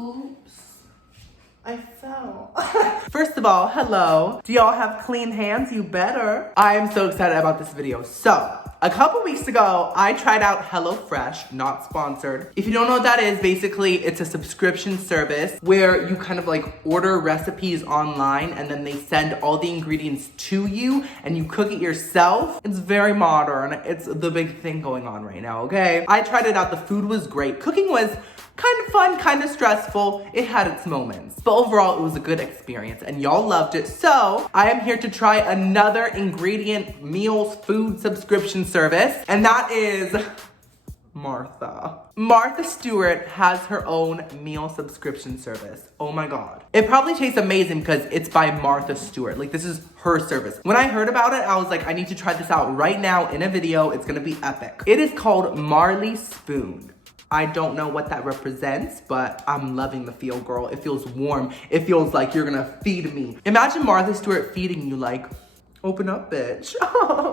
Oops. I fell. First of all, hello. Do y'all have clean hands? You better. I am so excited about this video. So, a couple weeks ago, I tried out HelloFresh, not sponsored. If you don't know what that is, basically it's a subscription service where you kind of like order recipes online and then they send all the ingredients to you and you cook it yourself. It's very modern. It's the big thing going on right now, okay? I tried it out. The food was great. Cooking was kind of fun, kind of stressful. It had its moments. But overall, it was a good experience and y'all loved it. So I am here to try another ingredient meals food subscription service, and that is Martha. Martha Stewart has her own meal subscription service. Oh my God. It probably tastes amazing because it's by Martha Stewart. Like, this is her service. When I heard about it, I was like, I need to try this out right now in a video. It's gonna be epic. It is called Marley Spoon. I don't know what that represents, but I'm loving the feel, girl. It feels warm. It feels like you're gonna feed me. Imagine Martha Stewart feeding you like, open up, bitch.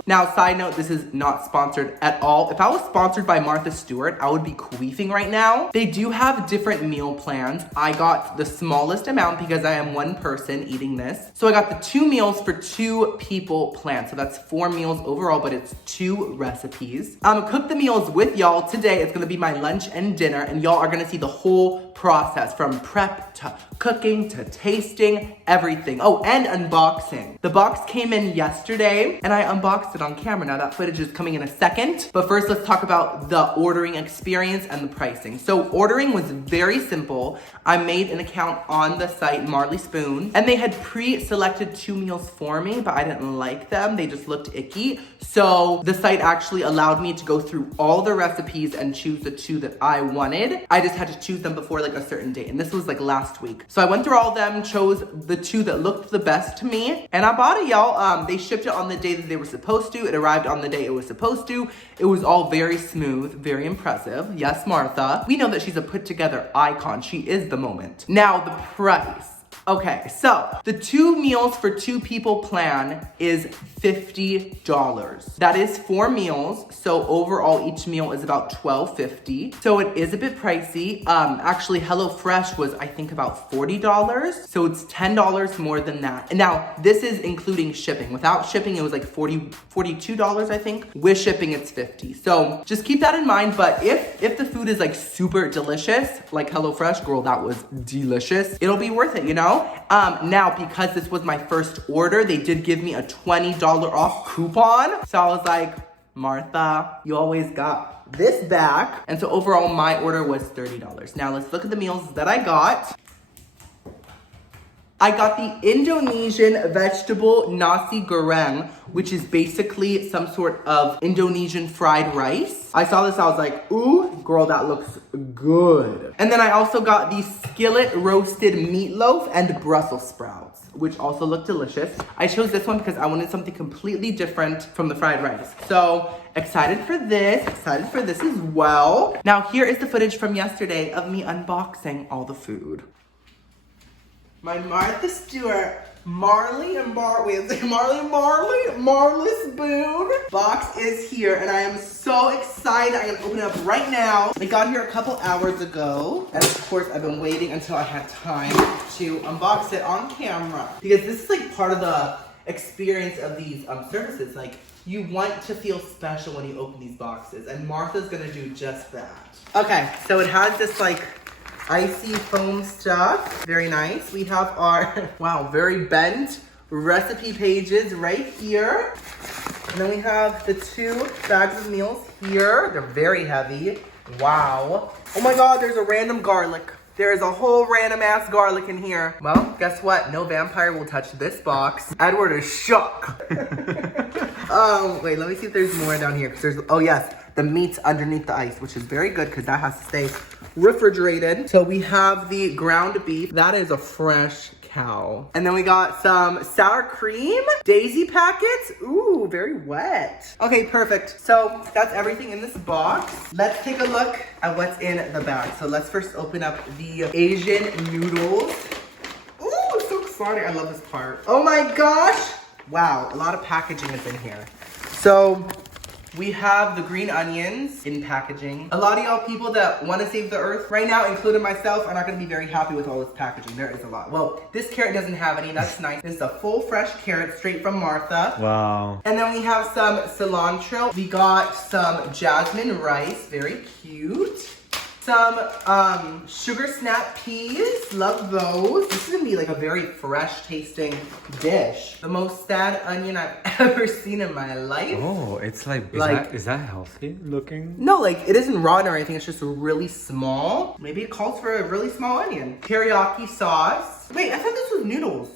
Now, side note, this is not sponsored at all. If I was sponsored by Martha Stewart, I would be queefing right now. They do have different meal plans. I got the smallest amount because I am one person eating this. So I got the 2 meals for 2 people plan. So that's 4 meals overall, but it's 2 recipes. I'm gonna cook the meals with y'all today. It's gonna be my lunch and dinner, and y'all are gonna see the whole process from prep to cooking to tasting, everything. Oh, and unboxing. The box came in yesterday and I unboxed it on camera. Now that footage is coming in a second, but first let's talk about the ordering experience and the pricing. So ordering was very simple. I made an account on the site Marley Spoon and they had pre-selected 2 meals for me, but I didn't like them. They just looked icky. So the site actually allowed me to go through all the recipes and choose the 2 that I wanted. I just had to choose them before like a certain date, and this was like last week. So I went through all of them, chose the 2 that looked the best to me, and I bought it, y'all. They shipped it on the day that they were supposed to. It arrived on the day it was supposed to. It was all very smooth, very impressive. Yes, Martha. We know that she's a put together icon. She is the moment. Now, the price. Okay, so the 2 meals for 2 people plan is $50. That is 4 meals, so overall each meal is about $12.50. So it is a bit pricey. Actually, HelloFresh was, I think, about $40, so it's $10 more than that. And now, this is including shipping. Without shipping, it was like $42, I think. With shipping, it's $50. So just keep that in mind, but if the food is like super delicious, like HelloFresh, girl, that was delicious, it'll be worth it, you know? Now, because this was my first order, they did give me a $20 off coupon. So I was like, Martha, you always got this back. And so overall, my order was $30. Now let's look at the meals that I got. I got the Indonesian vegetable nasi goreng, which is basically some sort of Indonesian fried rice. I saw this, I was like, ooh, girl, that looks good. And then I also got the skillet roasted meatloaf and Brussels sprouts, which also look delicious. I chose this one because I wanted something completely different from the fried rice. So excited for this as well. Now here is the footage from yesterday of me unboxing all the food. My Martha Stewart, Marley Spoon box is here, and I am so excited. I'm gonna open it up right now. It got here a couple hours ago, and of course I've been waiting until I had time to unbox it on camera, because this is like part of the experience of these services. Like, you want to feel special when you open these boxes, and Martha's gonna do just that. Okay, so it has this like icy foam stuff. Very nice. We have our, wow, very bent recipe pages right here. And then we have the 2 bags of meals here. They're very heavy. Wow. Oh my God, there's a random garlic. There's a whole random ass garlic in here. Well, guess what? No vampire will touch this box. Edward is shook. Wait, let me see if there's more down here. 'Cause there's, oh yes, the meat's underneath the ice, which is very good because that has to stay refrigerated. So we have the ground beef. That is a fresh cow. And then we got some sour cream, daisy packets. Ooh, very wet. Okay, perfect. So that's everything in this box. Let's take a look at what's in the bag. So let's first open up the Asian noodles. Ooh, so exciting. I love this part. Oh my gosh. Wow, a lot of packaging is in here. So We have the green onions in packaging. A lot of y'all people that want to save the earth right now, including myself, are not going to be very happy with all this packaging. There is a lot. Well, this carrot doesn't have any. That's nice. This is a full fresh carrot straight from Martha. Wow. And then we have some cilantro. We got some jasmine rice. Very cute. Some sugar snap peas, love those. This is gonna be like a very fresh tasting dish. The most sad onion I've ever seen in my life. Oh, it's like, is that healthy looking? No, like it isn't rotten or anything, it's just really small. Maybe it calls for a really small onion. Teriyaki sauce. Wait, I thought this was noodles.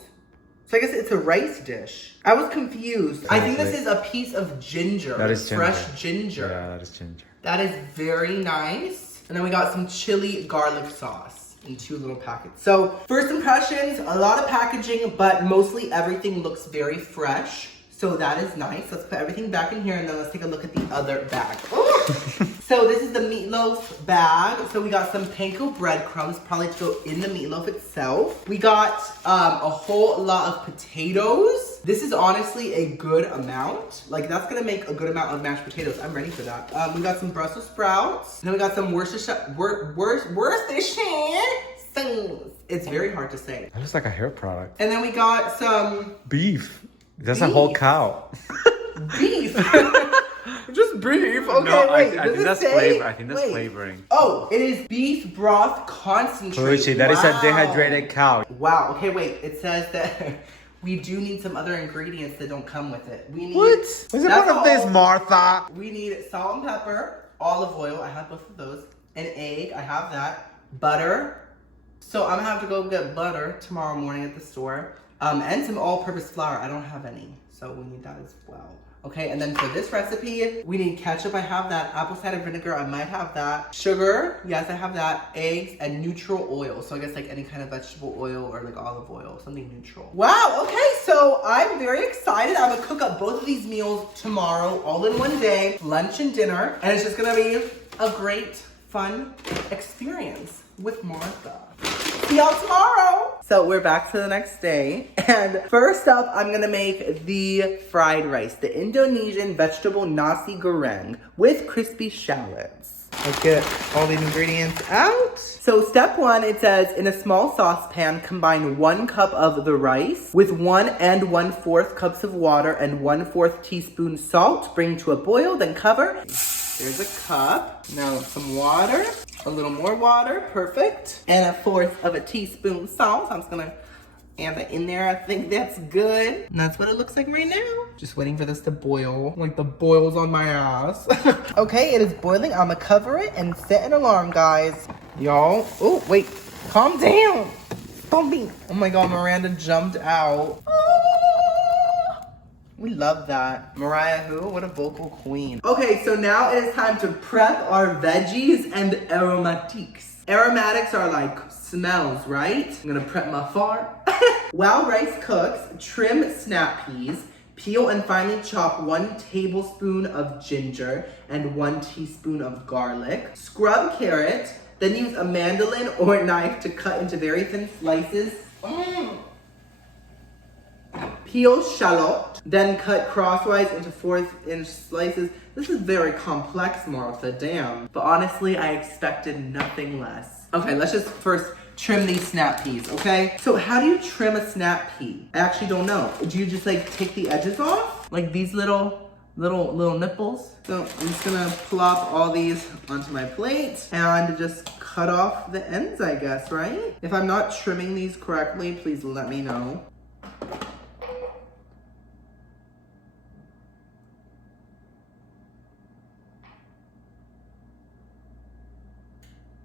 So I guess it's a rice dish. I was confused. I think this is a piece of ginger. That is ginger. Fresh ginger. Yeah, that is ginger. That is very nice. And then we got some chili garlic sauce in 2 little packets. So first impressions, a lot of packaging, but mostly everything looks very fresh. So that is nice. Let's put everything back in here and then let's take a look at the other bag. So this is the meatloaf bag. So we got some panko breadcrumbs, probably to go in the meatloaf itself. We got a whole lot of potatoes. This is honestly a good amount. Like that's gonna make a good amount of mashed potatoes. I'm ready for that. We got some Brussels sprouts. Then we got some Worcestershire. It's very hard to say. That looks like a hair product. And then we got some beef. That's a whole cow. Beef. Just beef. Okay, no, wait. I think that's flavor. I think that's flavoring. Oh, it is beef broth concentrate. Pussy, that is a dehydrated cow. Wow. Okay, wait. It says that we do need some other ingredients that don't come with it. We need. What? What's the point of this, Martha? We need salt and pepper, olive oil. I have both of those. An egg. I have that. Butter. So I'm gonna have to go get butter tomorrow morning at the store. And some all-purpose flour. I don't have any, so we need that as well. Okay, and then for this recipe, we need ketchup. I have that. Apple cider vinegar, I might have that. Sugar, yes, I have that. Eggs and neutral oil. So I guess like any kind of vegetable oil or like olive oil, something neutral. Wow, okay, so I'm very excited. I'm gonna cook up both of these meals tomorrow, all in one day, lunch and dinner. And it's just gonna be a great, fun experience with Martha. See y'all tomorrow. So we're back to the next day. And first up, I'm gonna make the fried rice, the Indonesian vegetable nasi goreng with crispy shallots. Let's get all the ingredients out. So step 1, it says, in a small saucepan, combine 1 cup of the rice with 1 1/4 cups of water and 1/4 teaspoon salt. Bring to a boil, then cover. There's a cup. Now some water. A little more water, perfect. And 1/4 teaspoon salt. I'm just gonna add that in there. I think that's good. And that's what it looks like right now. Just waiting for this to boil, like the boils on my ass. Okay, it is boiling. I'm gonna cover it and set an alarm, guys. Y'all, oh, wait, calm down. Don't be, oh my God, Miranda jumped out. We love that. Mariah who? What a vocal queen. Okay, so now it is time to prep our veggies and aromatiques. Aromatics are like smells, right? I'm gonna prep my far. While rice cooks, trim snap peas, peel and finely chop 1 tablespoon of ginger and 1 teaspoon of garlic. Scrub carrot, then use a mandolin or knife to cut into very thin slices. Peel shallot, then cut crosswise into 4-inch slices. This is very complex, Martha, damn. But honestly, I expected nothing less. Okay, let's just first trim these snap peas, okay? So how do you trim a snap pea? I actually don't know. Do you just like take the edges off? Like these little nipples? So I'm just gonna plop all these onto my plate and just cut off the ends, I guess, right? If I'm not trimming these correctly, please let me know.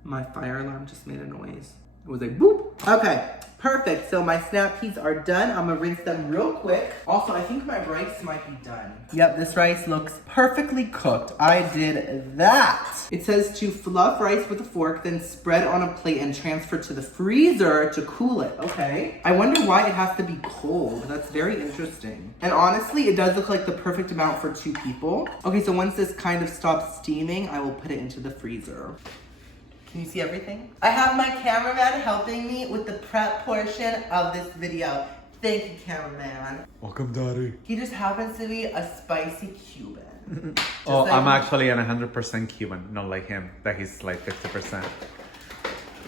My fire alarm just made a noise. It was like boop. Okay, perfect. So my snap peas are done. I'm gonna rinse them real quick. Also, I think my rice might be done. Yep, this rice looks perfectly cooked. I did that. It says to fluff rice with a fork, then spread on a plate and transfer to the freezer to cool it. Okay. I wonder why it has to be cold. That's very interesting. And honestly, it does look like the perfect amount for 2 people. Okay, so once this kind of stops steaming, I will put it into the freezer. Can you see everything? I have my cameraman helping me with the prep portion of this video. Thank you, cameraman. Welcome, Daddy. He just happens to be a spicy Cuban. Oh, like I'm me. actually an 100% Cuban, not like him, that he's like 50%.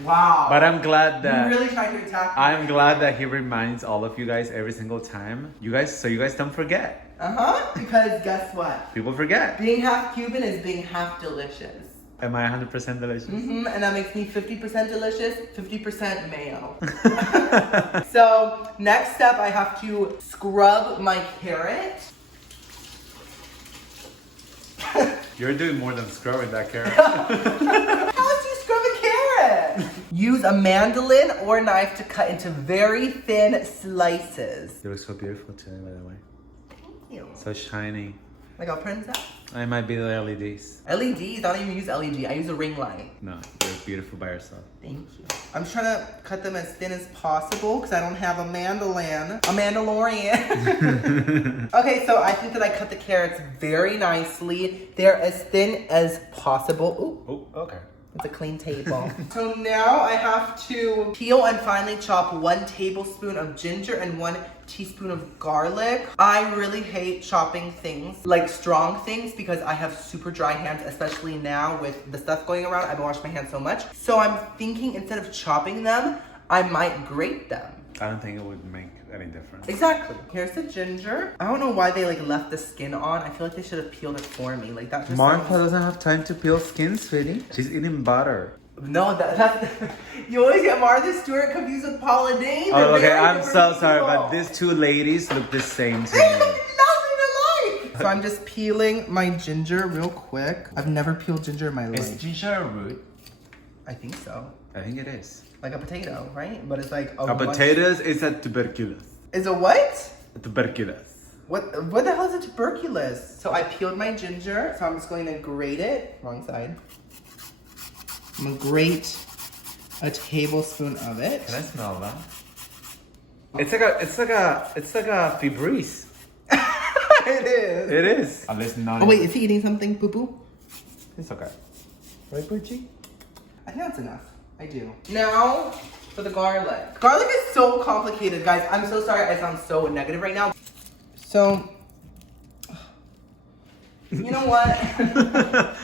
Wow. But I'm glad that You really tried to attack me. I'm glad that he reminds all of you guys every single time. You guys don't forget. Because guess what? People forget. Being half Cuban is being half delicious. Am I 100% delicious? And that makes me 50% delicious, 50% mayo. So next step, I have to scrub my carrot. You're doing more than scrubbing that carrot. How else do you scrub a carrot? Use a mandolin or knife to cut into very thin slices. You look so beautiful today, by the way. Thank you. So shiny. Like a princess? I might be the LEDs. LEDs? I don't even use LED. I use a ring light. No, you're beautiful by yourself. Thank you. I'm trying to cut them as thin as possible because I don't have a mandolin. A Mandalorian. Okay, so I think that I cut the carrots very nicely. They're as thin as possible. Ooh. Oh, okay. It's a clean table. So now I have to peel and finely chop 1 tablespoon of ginger and 1 teaspoon of garlic. I really hate chopping things, like strong things, because I have super dry hands, especially now with the stuff going around. I've been washing my hands so much. So I'm thinking instead of chopping them, I might grate them. I don't think it would make any difference. Exactly. Here's the ginger. I don't know why they like left the skin on. I feel like they should have peeled it for me. Like that just Martha doesn't have time to peel skin, sweetie. She's eating butter. No, that's you always get Martha Stewart confused with Paula Deen. Oh, They're okay, very I'm so different sorry, people. but these 2 ladies look the same to They me. look nothing alike. So I'm just peeling my ginger real quick. I've never peeled ginger in my Is life. ginger a root? I think so. I think it is. Like a potato, right? But it's like A potatoes is a tuberculous. Is a what? A tuberculous. What the hell is a tuberculous? So I peeled my ginger, so I'm just going to grate it. Wrong side. I'm gonna grate a tablespoon of it. Can I smell that? It's like a Febreze. It is. It is. At least not. Oh wait, is he eating something, poo poo? It's okay. Right, Poochie? I think that's enough. I do. Now for the garlic. Garlic is so complicated, guys. I'm so sorry I sound so negative right now. So, you know what?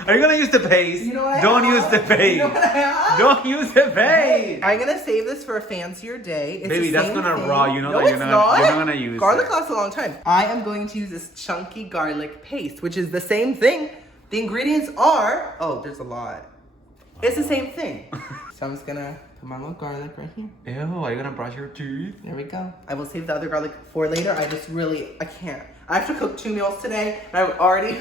Are you gonna use the paste? You know what I Don't have? use the paste. You know what I have? Don't use the paste. I'm gonna save this for a fancier day. It's Baby, the that's same gonna thing. raw. You know No, that it's not. you're not gonna use garlic it. lasts a long time. I am going to use this chunky garlic paste, which is the same thing. The ingredients are, oh, there's a lot. It's the same thing. So I'm just gonna put my little garlic right here. Ew, are you gonna brush your teeth? There we go. I will save the other garlic for later. I can't. I have to cook 2 meals today, and I've already.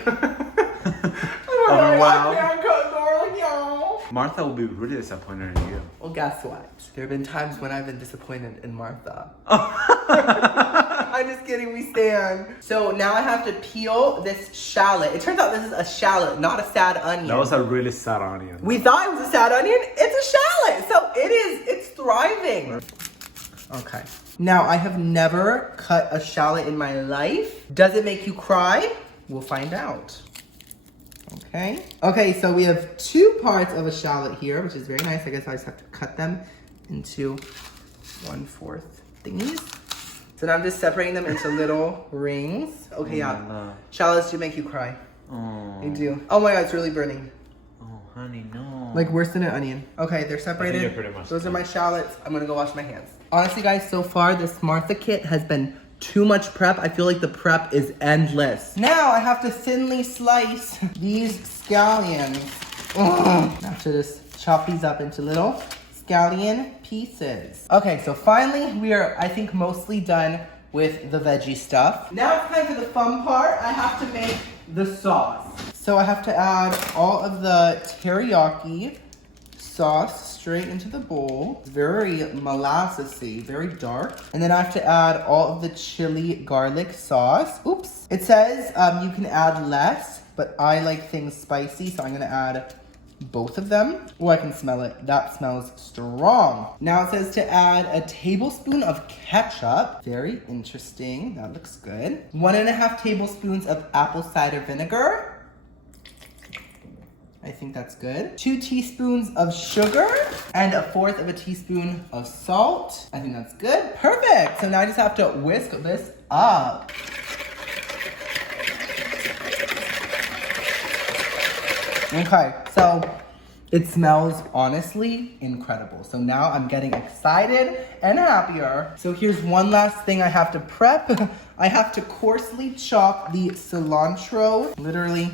Overwhelmed. I can't cook garlic, y'all. Martha will be really disappointed in you. Well, guess what? There have been times when I've been disappointed in Martha. I'm just kidding, we stand. So now I have to peel this shallot. It turns out this is a shallot, not a sad onion. That was a really sad onion. We thought it was a sad onion. It's a shallot. So it's thriving. Okay. Now, I have never cut a shallot in my life. Does it make you cry? We'll find out. Okay. Okay, so we have 2 parts of a shallot here, which is very nice. I guess I just have to cut them into 1/4 thingies. So now I'm just separating them into little rings. Okay, yeah. No. Shallots do make you cry. Oh. They do. Oh my god, it's really burning. Oh, honey, no. Like worse than an onion. Okay, they're separated. you're pretty much Those are done. my shallots. I'm gonna go wash my hands. Honestly, guys, so far this Martha kit has been too much prep. I feel like the prep is endless. Now I have to thinly slice these scallions. Ugh. I have to just chop these up into little scallion pieces. Okay, so finally we are, I think, mostly done with the veggie stuff. Now it's time for the fun part. I have to make the sauce. So I have to add all of the teriyaki sauce straight into the bowl. It's very molassesy, very dark. And then I have to add all of the chili garlic sauce. Oops. It says you can add less, but I like things spicy, so I'm gonna add both of them. Oh, I can smell it. That smells strong. Now it says to add a tablespoon of ketchup. Very interesting. That looks good. 1.5 tablespoons of apple cider vinegar. I think that's good. 2 teaspoons of sugar and 1/4 of a teaspoon of salt. I think that's good. Perfect. So now I just have to whisk this up. Okay, so it smells honestly incredible. So now I'm getting excited and happier. So here's one last thing I have to prep. I have to coarsely chop the cilantro. Literally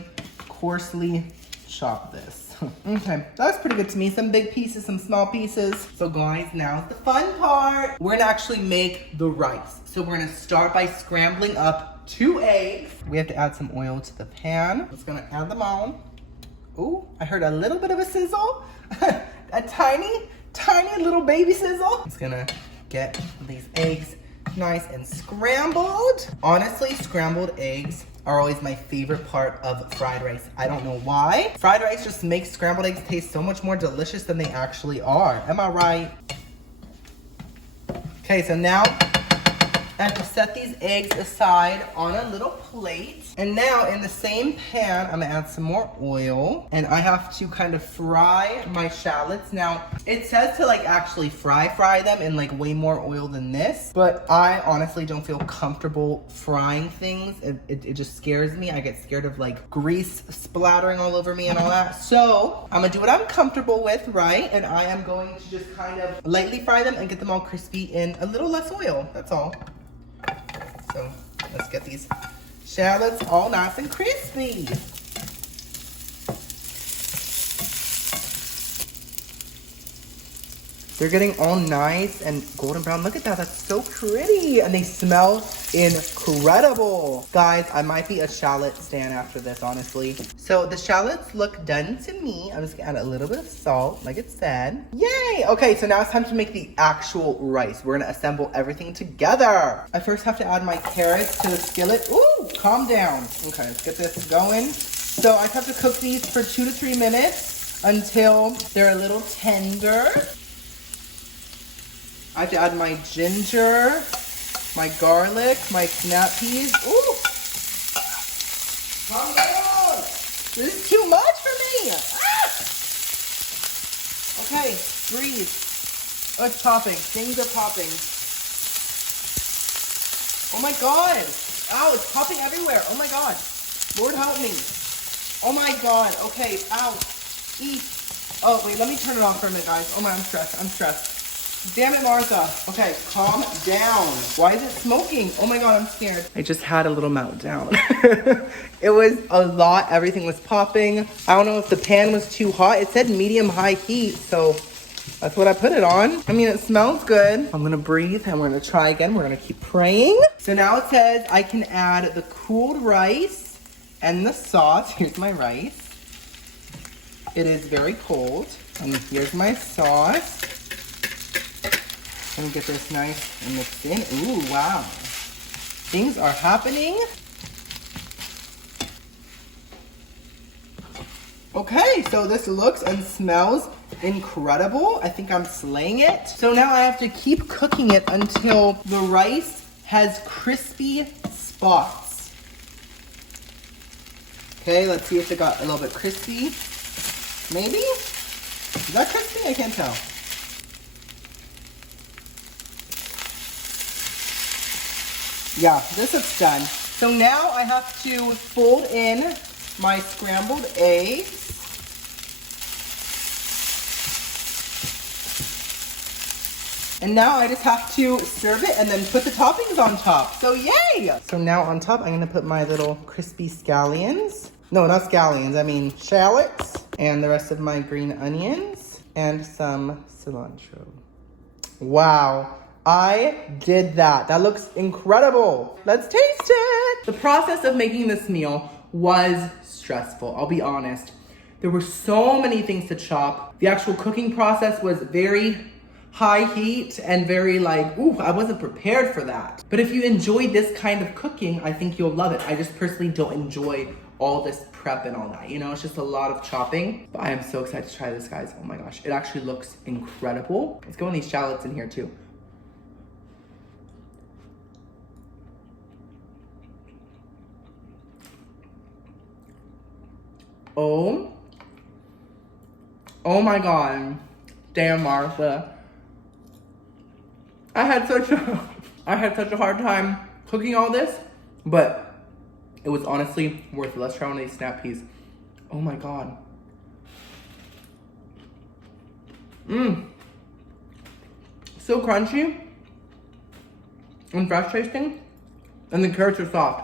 coarsely chop this. Okay, that's pretty good to me. Some big pieces, some small pieces. So guys, now's the fun part. We're gonna actually make the rice. So we're gonna start by scrambling up 2 eggs. We have to add some oil to the pan. Just gonna add them on. Ooh, I heard a little bit of a sizzle. A tiny little baby sizzle. Just gonna get these eggs nice and scrambled. Honestly, scrambled eggs are always my favorite part of fried rice. I don't know why. Fried rice just makes scrambled eggs taste so much more delicious than they actually are. Am I right? Okay, so now I have to set these eggs aside on a little plate. And now in the same pan, I'm gonna add some more oil. And I have to kind of fry my shallots. Now, it says to like actually fry them in like way more oil than this. But I honestly don't feel comfortable frying things. It just scares me. I get scared of like grease splattering all over me and all that. So I'm gonna do what I'm comfortable with, right? And I am going to just kind of lightly fry them and get them all crispy in a little less oil, that's all. So let's get these shallots all nice and crispy. They're getting all nice and golden brown. Look at that, that's so pretty. And they smell incredible. Guys, I might be a shallot stan after this, honestly. So the shallots look done to me. I'm just gonna add a little bit of salt, like it said. Yay! Okay, so now it's time to make the actual rice. We're gonna assemble everything together. I first have to add my carrots to the skillet. Ooh, calm down. Okay, let's get this going. So I have to cook these for 2 to 3 minutes until they're a little tender. I have to add my ginger, my garlic, my snap peas. Ooh! Calm down! This is too much for me! Ah! Okay, breathe. Oh, it's popping. Things are popping. Oh my god! Ow, it's popping everywhere. Oh my god. Lord help me. Oh my god. Okay, ow. Eat. Oh, wait, let me turn it off for a minute, guys. Oh my, I'm stressed. Damn it, Martha. Okay, calm down. Why is it smoking? Oh my god, I'm scared. I just had a little meltdown. It was a lot. Everything was popping. I don't know if the pan was too hot. It said medium-high heat, so that's what I put it on. I mean, it smells good. I'm gonna breathe and we're gonna try again. We're gonna keep praying. So now it says I can add the cooled rice and the sauce. Here's my rice. It is very cold. And here's my sauce. Let me get this nice and mixed in. Ooh, wow. Things are happening. Okay, so this looks and smells incredible. I think I'm slaying it. So now I have to keep cooking it until the rice has crispy spots. Okay, let's see if it got a little bit crispy. Maybe? Is that crispy? I can't tell. Yeah, this looks done. So now I have to fold in my scrambled eggs. And now I just have to serve it and then put the toppings on top. So yay! So now on top, I'm gonna put my little crispy scallions. No, not scallions, I mean shallots. And the rest of my green onions and some cilantro. Wow. I did that. That looks incredible. Let's taste it. The process of making this meal was stressful, I'll be honest. There were so many things to chop. The actual cooking process was very high heat and very like, ooh, I wasn't prepared for that. But if you enjoy this kind of cooking, I think you'll love it. I just personally don't enjoy all this prep and all that. You know, it's just a lot of chopping. But I am so excited to try this, guys. Oh my gosh, it actually looks incredible. Let's go in these shallots in here too. Oh my god. Damn, Martha. I had such a hard time cooking all this, but it was honestly worth it. Let's try one of these snap peas. Oh my god. Mmm. So crunchy and fresh tasting. And the carrots are soft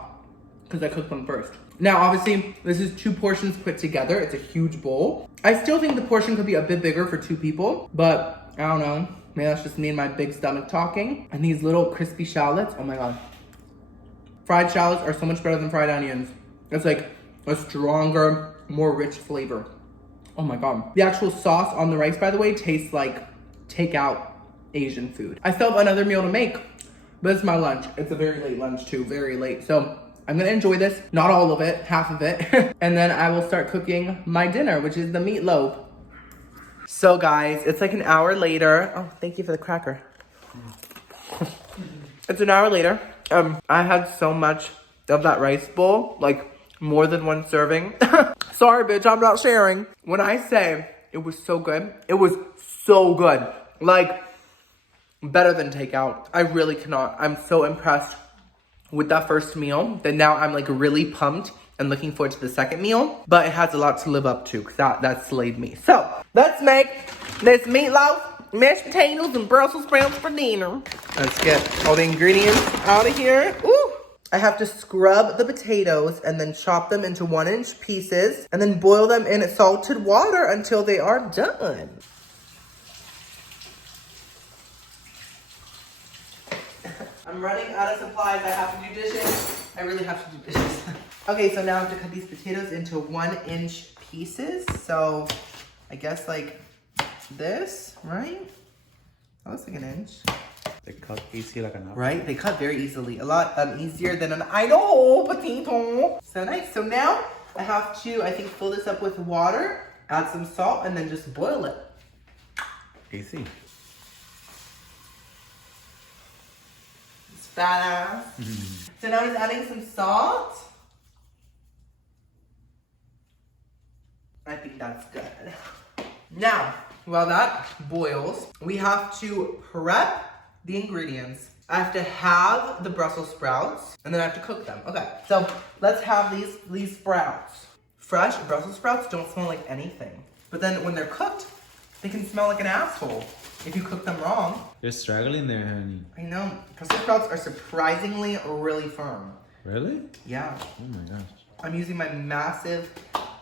because I cooked them first. Now, obviously, this is 2 portions put together. It's a huge bowl. I still think the portion could be a bit bigger for 2 people, but I don't know. Maybe that's just me and my big stomach talking. And these little crispy shallots, oh my God. Fried shallots are so much better than fried onions. It's like a stronger, more rich flavor. Oh my God. The actual sauce on the rice, by the way, tastes like takeout Asian food. I still have another meal to make, but it's my lunch. It's a very late lunch too, very late. So I'm gonna enjoy this, not all of it, half of it. And then I will start cooking my dinner, which is the meatloaf. So guys, it's like an hour later. Oh, thank you for the cracker. It's an hour later. I had so much of that rice bowl, like more than 1 serving. Sorry, bitch, I'm not sharing. When I say it was so good, it was so good. Like, better than takeout. I really cannot. I'm so impressed with that first meal that now I'm like really pumped and looking forward to the second meal. But it has a lot to live up to because that slayed me. So, let's make this meatloaf, mashed potatoes, and Brussels sprouts for dinner. Let's get all the ingredients out of here. Ooh. I have to scrub the potatoes and then chop them into 1-inch pieces and then boil them in salted water until they are done. I'm running out of supplies. I have to do dishes. I really have to do dishes. Okay, so now I have to cut these potatoes into 1-inch pieces. So I guess like this, right? That looks like 1 inch. They cut easy like an apple. Right? They cut very easily. A lot easier than an Idaho potato. So nice. So now I have to, I think, fill this up with water, add some salt, and then just boil it. Easy. It's badass. So now just adding some salt. I think that's good. Now, while that boils, we have to prep the ingredients. I have to have the Brussels sprouts, and then I have to cook them. Okay, so let's have these sprouts. Fresh Brussels sprouts don't smell like anything. But then when they're cooked, they can smell like an asshole if you cook them wrong. You're struggling there, honey. I know. Brussels sprouts are surprisingly really firm. Really? Yeah. Oh my gosh. I'm using my massive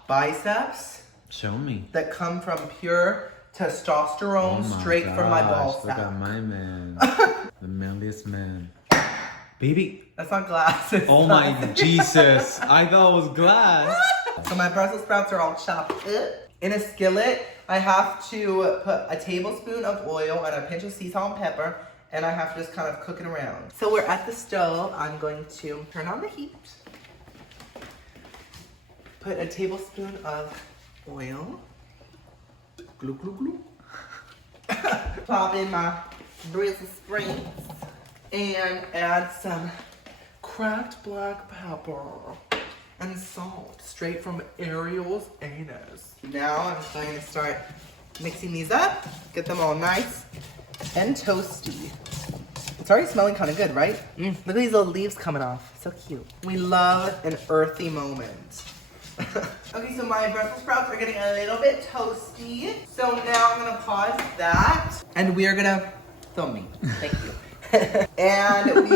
biceps Show me. that come from pure testosterone straight from my ball sack. Look at my man. The manliest man. Baby. That's not glass. It's Oh my Jesus. I thought it was glass. So my Brussels sprouts are all chopped up. In a skillet, I have to put a tablespoon of oil and a pinch of sea salt and pepper, and I have to just kind of cook it around. So we're at the stove. I'm going to turn on the heat. Put a tablespoon of oil. Glue, glue, glue. Pop in my Brussels sprouts and add some cracked black pepper and salt straight from Ariel's anus. Now I'm just going to start mixing these up, get them all nice and toasty. It's already smelling kind of good, right? Look at these little leaves coming off. So cute. We love an earthy moment. Okay, so my Brussels sprouts are getting a little bit toasty. So now I'm gonna pause that, and we are gonna film me. Thank you. And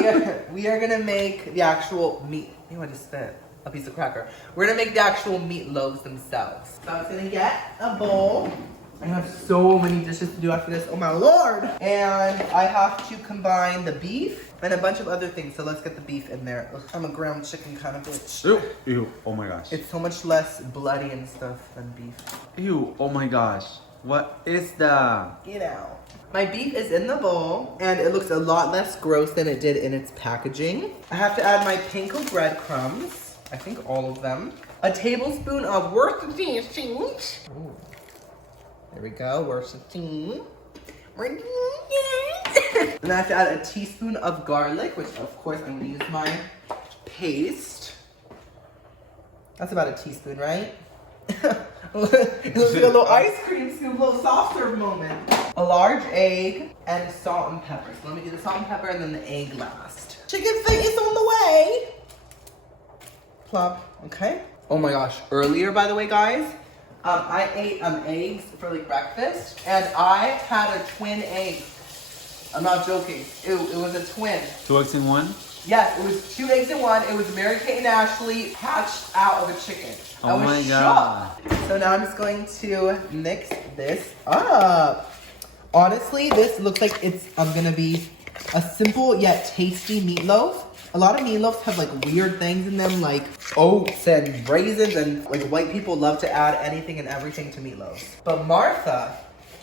we are gonna make the actual meat. You want to spit a piece of cracker? We're gonna make the actual meatloaves themselves. So I'm gonna get a bowl. I have so many dishes to do after this. Oh my lord! And I have to combine the beef and a bunch of other things. So let's get the beef in there. Ugh, I'm a ground chicken kind of bitch. Ew. Ew. Oh my gosh. It's so much less bloody and stuff than beef. Ew. Oh my gosh. What is that? Get out. My beef is in the bowl, and it looks a lot less gross than it did in its packaging. I have to add my panko breadcrumbs. I think all of them. A tablespoon of Worcestershire cheese. Ooh. There we go, Worcestershire. And I have to add a teaspoon of garlic, which of course I'm gonna use my paste. That's about a teaspoon, right? It looks like a little ice cream scoop, a little soft serve moment. A large egg and salt and pepper. So let me do the salt and pepper and then the egg last. Chicken feet is on the way. Plop, okay. Oh my gosh, earlier by the way guys, I ate eggs for like breakfast, and I had a twin egg. I'm not joking. It was a twin. 2 eggs in one? Yes, it was 2 eggs in one. It was Mary Kate and Ashley hatched out of a chicken. I Oh was my shocked. God. So now I'm just going to mix this up. Honestly, this looks like it's gonna be a simple yet tasty meatloaf. A lot of meatloafs have like weird things in them, like oats and raisins, and like white people love to add anything and everything to meatloaf. But Martha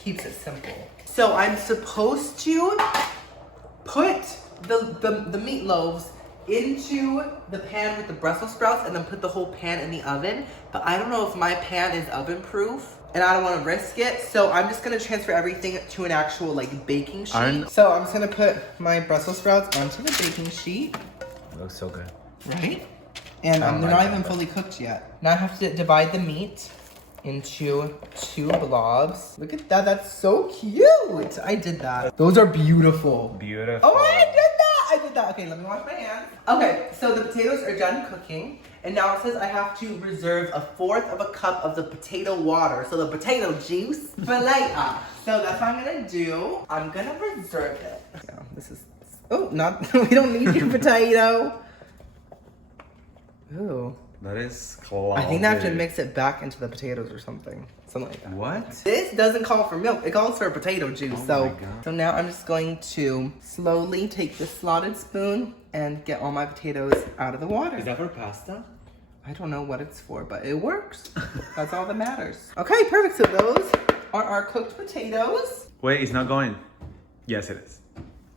keeps it simple. So I'm supposed to put the meatloaves into the pan with the Brussels sprouts and then put the whole pan in the oven. But I don't know if my pan is oven proof and I don't want to risk it. So I'm just going to transfer everything to an actual like baking sheet. So I'm just going to put my Brussels sprouts onto the baking sheet. It looks so good. Right? And they're not even fully cooked yet. Now I have to divide the meat into 2 blobs. Look at that, that's so cute. I did that. Those are beautiful. Beautiful. Oh, I did that. Okay, let me wash my hands. Okay, so the potatoes are done cooking. And now it says I have to reserve 1/4 of a cup of the potato water. So the potato juice for later. So that's what I'm gonna do. I'm gonna reserve it. Yeah, this is, oh, not, we don't need your potato. Ooh. That is cloudy. I think I have to mix it back into the potatoes or something. Something like that. What? This doesn't call for milk. It calls for potato juice. Oh my God. So now I'm just going to slowly take the slotted spoon and get all my potatoes out of the water. Is that for pasta? I don't know what it's for, but it works. That's all that matters. Okay, perfect. So those are our cooked potatoes. Wait, it's not going. Yes, it is.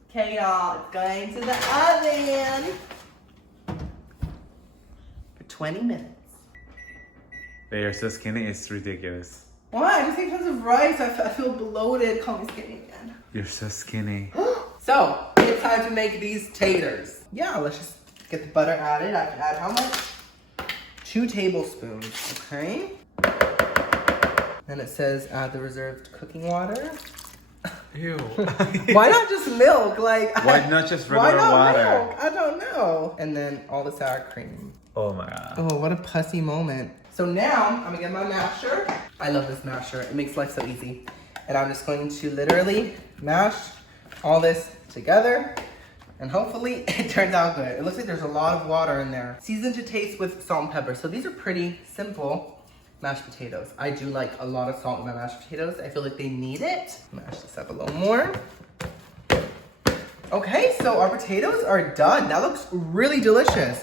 Okay, y'all. It's going to the oven. 20 minutes. They are so skinny, it's ridiculous. Why? Just because of rice, I feel bloated. Call me skinny again. You're so skinny. So, it's time to make these taters. Yeah, let's just get the butter added. I can add how much? 2 tablespoons, okay? Then it says add the reserved cooking water. Ew. Why not just milk? Like, Why not just why regular not water? milk? I don't know. And then all the sour cream. Oh my God. Oh, what a pussy moment. So now, I'm gonna get my masher. I love this masher. It makes life so easy. And I'm just going to literally mash all this together. And hopefully it turns out good. It looks like there's a lot of water in there. Seasoned to taste with salt and pepper. So these are pretty simple mashed potatoes. I do like a lot of salt in my mashed potatoes. I feel like they need it. Mash this up a little more. Okay, so our potatoes are done. That looks really delicious.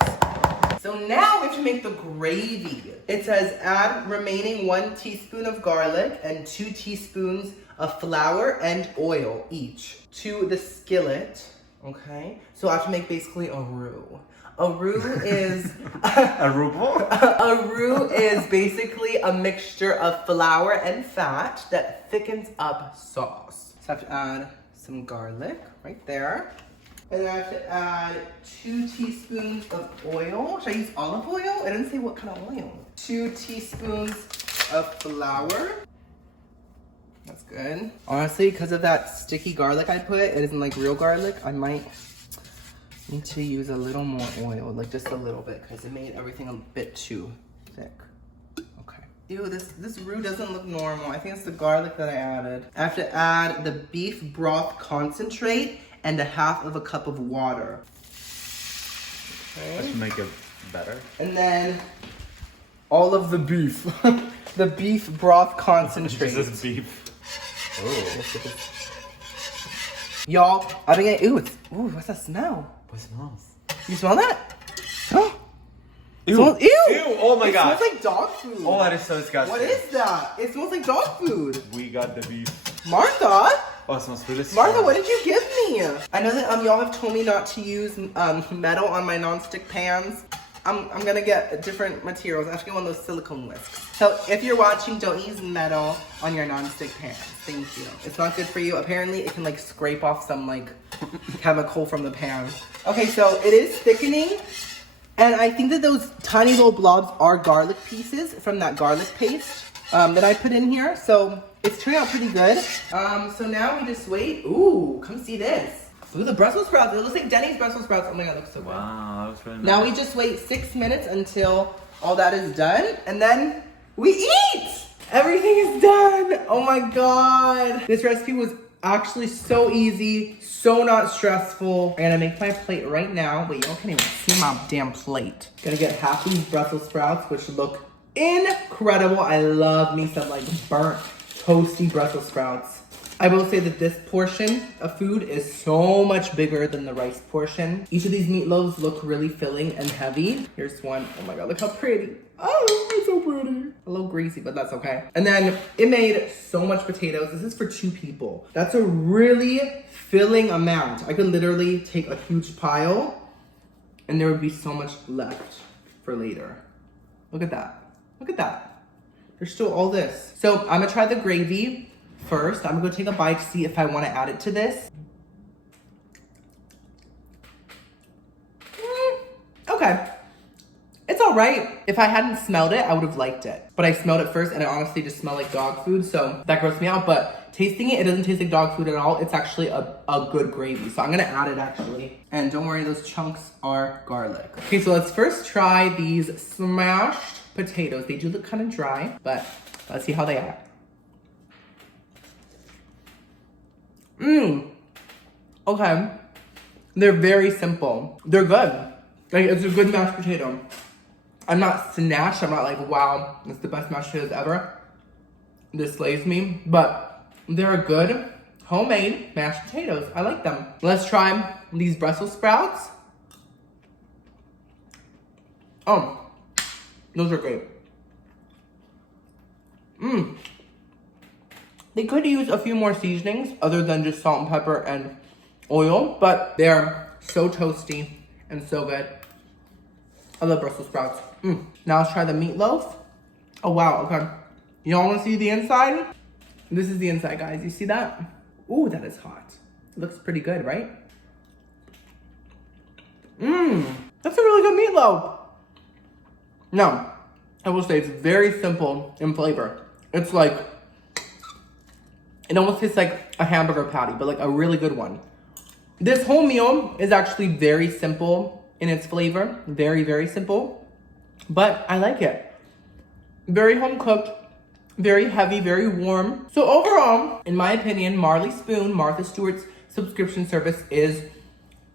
So now we have to make the gravy. It says add remaining 1 teaspoon of garlic and 2 teaspoons of flour and oil each to the skillet. Okay, so I have to make basically a roux. A roux is A ruble? a roux is basically a mixture of flour and fat that thickens up sauce. So I have to add some garlic right there. And then I have to add 2 teaspoons of oil. Should I use olive oil? It didn't say what kind of oil. 2 teaspoons of flour. That's good. Honestly, because of that sticky garlic I put, it isn't like real garlic, I might need to use a little more oil, like just a little bit, because it made everything a bit too thick. Okay. Ew, this roux doesn't look normal. I think it's the garlic that I added. I have to add the beef broth concentrate and 1/2 cup of water. Okay. Let's make it better. And then all of the beef. The beef broth concentrate. This is beef. Oh. Y'all, I've been getting, ooh, what's that smell? What smells? You smell that? Oh. Ew. Smells, ew. Ew, oh my God. It smells like dog food. Oh, that is so disgusting. What is that? It smells like dog food. We got the beef. Martha? Oh, it smells really strong. Martha, what did you give me? I know that y'all have told me not to use metal on my nonstick pans. I'm gonna get different materials. I have to get one of those silicone whisks. So if you're watching, don't use metal on your nonstick pans. Thank you. It's not good for you. Apparently it can like scrape off some like chemical from the pan. Okay, so it is thickening. And I think that those tiny little blobs are garlic pieces from that garlic paste that I put in here. So it's turning out pretty good. So now we just wait. Ooh, come see this. Ooh, the Brussels sprouts. It looks like Denny's Brussels sprouts. Oh my God, it looks so good. Wow, that was really nice. Now we just wait 6 minutes until all that is done, and then we eat! Everything is done. Oh my God. This recipe was actually so easy, so not stressful. I'm gonna make my plate right now. Wait, y'all can't even see my damn plate. Gonna get half these Brussels sprouts, which look incredible. I love me some like burnt, toasty Brussels sprouts. I will say that this portion of food is so much bigger than the rice portion. Each of these meatloaves look really filling and heavy. Here's one. Oh my God, look how pretty. Oh, it's so pretty. A little greasy, but that's okay. And then it made so much potatoes. This is for 2 people. That's a really filling amount. I could literally take a huge pile and there would be so much left for later. Look at that. Look at that. There's still all this. So I'm gonna try the gravy first. I'm gonna go take a bite to see if I wanna add it to this. Okay. It's all right. If I hadn't smelled it, I would have liked it. But I smelled it first and it honestly just smelled like dog food, so that grossed me out. But tasting it, it doesn't taste like dog food at all. It's actually a good gravy. So I'm gonna add it actually. And don't worry, those chunks are garlic. Okay, so let's first try these smashed potatoes. They do look kind of dry, but let's see how they are. Okay. They're very simple. They're good. Like, it's a good mashed potato. I'm not snatched. I'm not like, wow, it's the best mashed potatoes ever. This slays me. But they're good homemade mashed potatoes. I like them. Let's try these Brussels sprouts. Oh, those are great. They could use a few more seasonings other than just salt and pepper and oil, but they're so toasty and so good. I love Brussels sprouts. Now let's try the meatloaf. Oh wow, okay. Y'all wanna see the inside? This is the inside, guys. You see that? Ooh, that is hot. It looks pretty good, right? That's a really good meatloaf. Now, I will say it's very simple in flavor. It's like, it almost tastes like a hamburger patty, but like a really good one. This whole meal is actually very simple in its flavor. Very, very simple. But I like it. Very home cooked, very heavy, very warm. So overall, in my opinion, Marley Spoon, Martha Stewart's subscription service is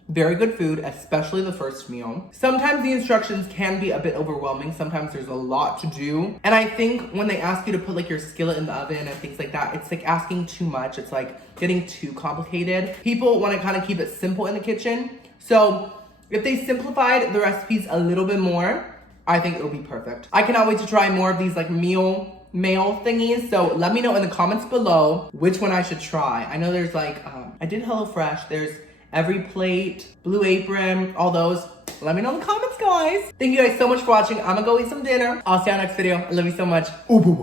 very good food, especially the first meal. Sometimes the instructions can be a bit overwhelming. Sometimes there's a lot to do. And I think when they ask you to put like your skillet in the oven and things like that, it's like asking too much. It's like getting too complicated. People want to kind of keep it simple in the kitchen. So if they simplified the recipes a little bit more, I think it'll be perfect. I cannot wait to try more of these like mail thingies. So let me know in the comments below which one I should try. I know there's like, I did HelloFresh. There's Every Plate, Blue Apron, all those. Let me know in the comments, guys. Thank you guys so much for watching. I'm gonna go eat some dinner. I'll see you on the next video. I love you so much. Ooh, boo, boo.